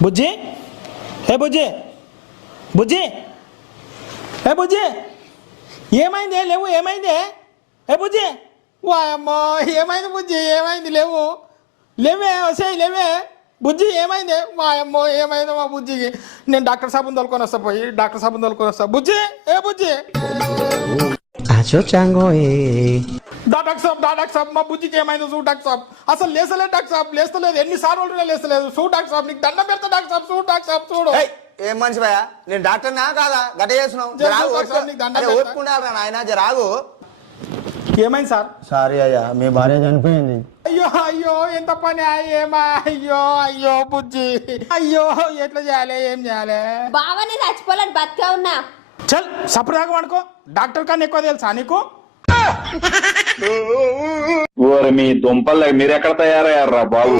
బుజ్జి ఏ బుజ్జి బుజ్జి ఏ బుజ్జి ఏమైంది లేవు ఏమైంది ఏ బుజ్జి వాయమ్మో ఏమైంది బుజ్జి ఏమైంది లేవు లేవే వసాయి లేవే బుజ్జి ఏమైంది వాయమ్మో ఏమైంది మా బుజ్జికి నేను డాక్టర్ సాబుని తోలుకొని వస్తా పోయి డాక్టర్ సాబుని తోలుకొని వస్తా బుజ్జి ఏ బుజ్జి డాక్టర్ సాబ్ మా బుజ్జికి ఏమైంది చూ డాక్టర్ సాబ్ అసలు లేసలేదు డాక్టర్ సాబ్ లేస్తలేదు ఎన్నిసార్లు లేస్తలేదు చూ డాక్టర్ సాబ్ నీకు దండం పెడతా డాక్టర్ సాబ్ చూ డాక్టర్ సాబ్ చూడు ఏం మనిషి భయ నేను డాక్టర్ నా కాదా గట్ట చేస్తున్నావు ఓపుకుంటారా నాయన జరాగు ఏమైంది సార్ సారీ అయ్యా మీ భార్య చనిపోయింది అయ్యో అయ్యో ఎంత పని ఏమా అయ్యో అయ్యో బుజ్జి అయ్యో ఎట్లా చేయాలి ఏం చేయాలి బావని చచ్చిపోలేని బతికే ఉన్నా చల్ సపరేట్గా పడుకో డాక్టర్ కన్నా ఎక్కువ తెలుసా నీకు మీ దుంపలు మీరెక్కడ తయారయ్యారా బాబు